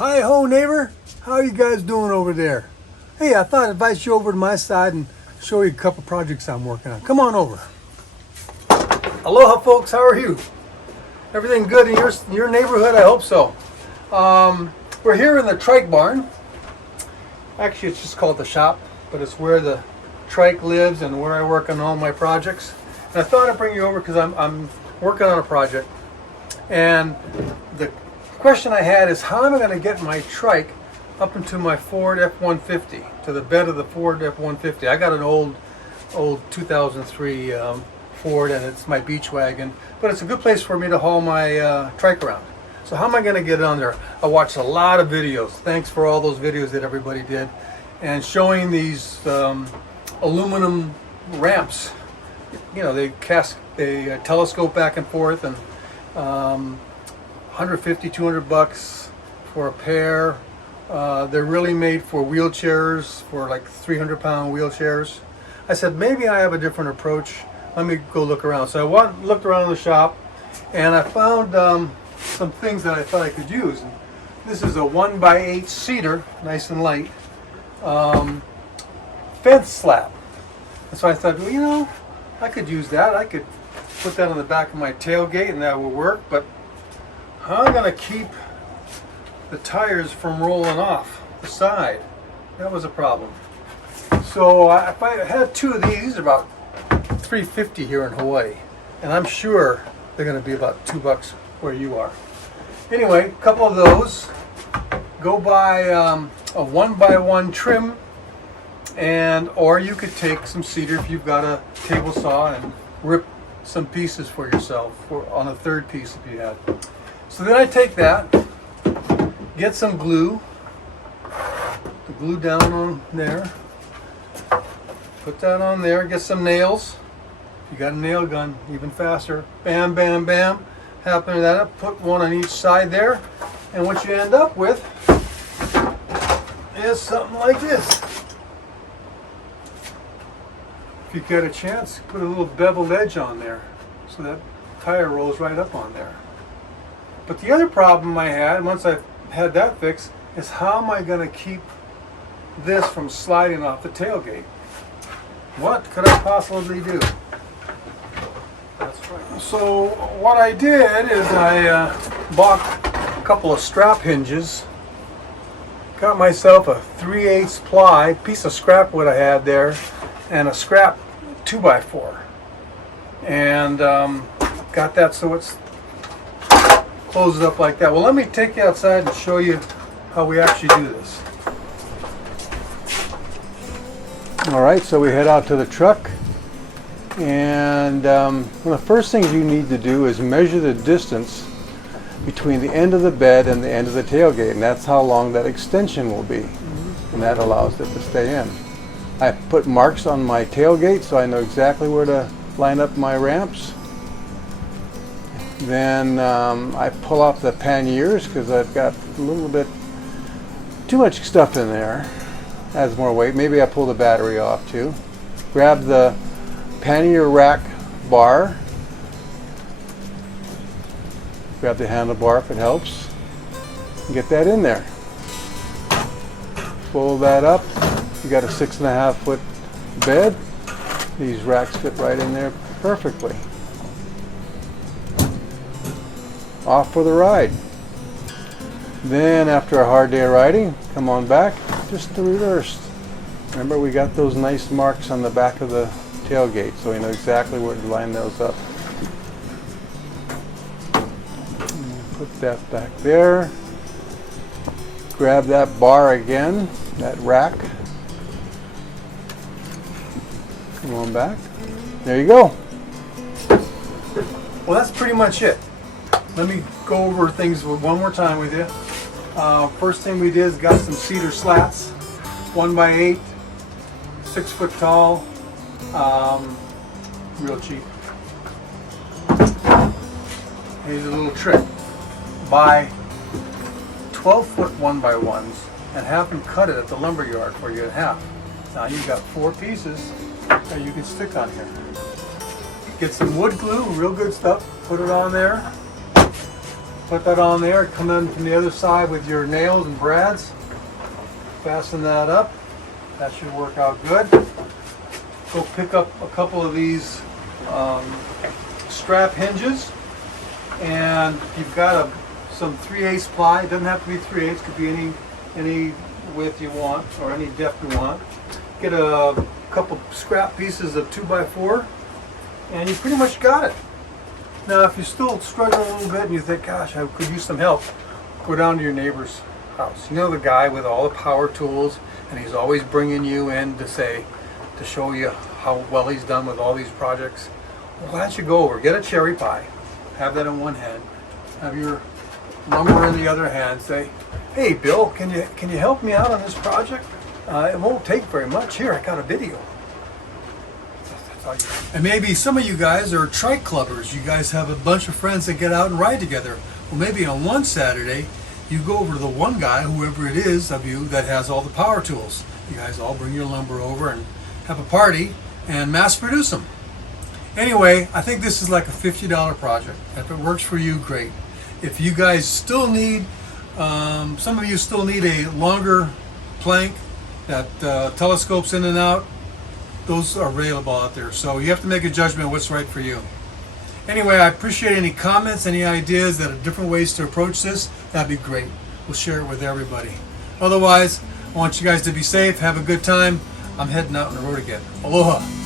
Hi ho neighbor, how are you guys doing over there? Hey, I thought I'd invite you over to my side and show you a couple projects I'm working on. Come on over. Aloha folks, how are you? Everything good in your neighborhood? I hope so. We're here in the trike barn. Actually, it's just called the shop, but it's where the trike lives and where I work on all my projects. And I thought I'd bring you over because I'm working on a project. And the question I had is, how am I going to get my trike up into my Ford F-150, to the bed of the Ford F-150? I got an old 2003 Ford, and it's my beach wagon, but it's a good place for me to haul my trike around. So how am I going to get it on there? I watched a lot of videos. Thanks for all those videos that everybody did, and showing these aluminum ramps. You know, they telescope back and forth, and 150, 200 bucks for a pair. They're really made for wheelchairs, for like 300-pound wheelchairs. I said, maybe I have a different approach. Let me go look around. So I looked around the shop, and I found some things that I thought I could use. This is a 1x8 cedar, nice and light, fence slab. And so I thought, well, you know, I could use that. I could put that on the back of my tailgate, and that would work. But how am I going to keep the tires from rolling off the side? That was a problem. So if I had two of these are about $3.50 here in Hawaii, and I'm sure they're going to be about $2 where you are. Anyway, a couple of those. Go buy a 1x1 trim, or you could take some cedar if you've got a table saw and rip some pieces for yourself, on a third piece if you had. So then I take that, get some glue, the glue down on there, put that on there, get some nails. If you got a nail gun, even faster. Bam, bam, bam. Happen that up, put one on each side there, and what you end up with is something like this. If you get a chance, put a little beveled edge on there so that tire rolls right up on there. But the other problem I had, once I had that fixed, is how am I going to keep this from sliding off the tailgate? What could I possibly do? That's right. So what I did is I bought a couple of strap hinges, got myself a 3/8 ply piece of scrap wood I had there, and a scrap 2x4, and got that so it's closes up like that. Well, let me take you outside and show you how we actually do this. All right, so we head out to the truck, and one of the first things you need to do is measure the distance between the end of the bed and the end of the tailgate, and that's how long that extension will be, and that allows it to stay in. I put marks on my tailgate so I know exactly where to line up my ramps. Then I pull off the panniers because I've got a little bit too much stuff in there. Adds more weight. Maybe I pull the battery off too. Grab the pannier rack bar. Grab the handlebar if it helps. And get that in there. Fold that up. You got a 6.5 foot bed. These racks fit right in there perfectly. Off for the ride. Then after a hard day of riding, come on back, just the reverse. Remember, we got those nice marks on the back of the tailgate, so we know exactly where to line those up. Put that back there. Grab that bar again, that rack. Come on back. There you go. Well, that's pretty much it. Let me go over things one more time with you. First thing we did is got some cedar slats, 1x8, 6 foot tall, real cheap. Here's a little trick. Buy 12 foot 1x1s and have them cut it at the lumber yard for you at half. Now you've got 4 pieces that you can stick on here. Get some wood glue, real good stuff, put it on there. Put that on there, come in from the other side with your nails and brads. Fasten that up. That should work out good. Go pick up a couple of these strap hinges, and you've got some 3/8 ply. It doesn't have to be 3/8, could be any width you want or any depth you want. Get a couple scrap pieces of 2x4, and you pretty much got it. Now, if you're still struggling a little bit and you think, gosh, I could use some help, go down to your neighbor's house. You know, the guy with all the power tools, and he's always bringing you in to show you how well he's done with all these projects. Well, why don't you go over, get a cherry pie, have that in one hand, have your lumber in the other hand, say, hey Bill, can you help me out on this project? It won't take very much. Here, I got a video. And maybe some of you guys are trike clubbers. You guys have a bunch of friends that get out and ride together. Well, maybe on one Saturday, you go over to the one guy, whoever it is of you, that has all the power tools. You guys all bring your lumber over and have a party and mass produce them. Anyway, I think this is like a $50 project. If it works for you, great. If you guys still need, some of you still need a longer plank that telescopes in and out, those are available out there. So you have to make a judgment what's right for you. Anyway, I appreciate any comments, any ideas that are different ways to approach this. That'd be great. We'll share it with everybody. Otherwise, I want you guys to be safe, have a good time. I'm heading out on the road again. Aloha.